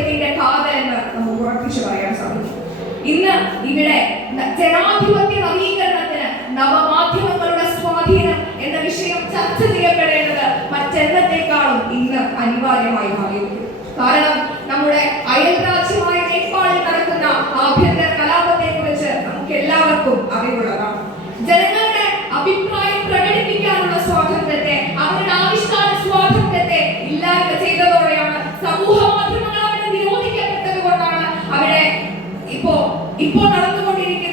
ജനാധിപത്യത്തിന്റെ കാതൽ എന്ന് നമുക്ക് ഉറപ്പിച്ചു പറയാൻ സാധിക്കും. ഇന്ന് ഇവിടെ ജനാധിപത്യ നവീകരണത്തിന് നവമാധ്യമങ്ങളുടെ സ്വാധീനം എന്ന വിഷയം ചർച്ച ചെയ്യപ്പെടേണ്ടത് മറ്റെന്നത്തേക്കാളും ഇന്ന് അനിവാര്യമായി മാറിയിരിക്കുന്നു. കാരണം നമ്മുടെ അയൽ രാജ്യമായ നേപ്പാളിൽ നടക്കുന്ന ആഭ്യന്തര കലാപത്തെ കുറിച്ച് നമുക്ക് എല്ലാവർക്കും അറിവുള്ളതാണ്. ജനങ്ങളുടെ അഭിപ്രായം പ്രകടിപ്പിക്കാനുള്ള സ്വാതന്ത്ര്യത്തെ, അവരുടെ ആവിഷ്കാര സ്വാതന്ത്ര്യത്തെ ഇല്ലായ്മ ചെയ്തതോടെയാണ് സമൂഹ മാധ്യമങ്ങൾ അവിടെ നിരോധിക്കപ്പെട്ടത് കൊണ്ടാണ് അവിടെ ഇപ്പോൾ നടന്നുകൊണ്ടിരിക്കുന്ന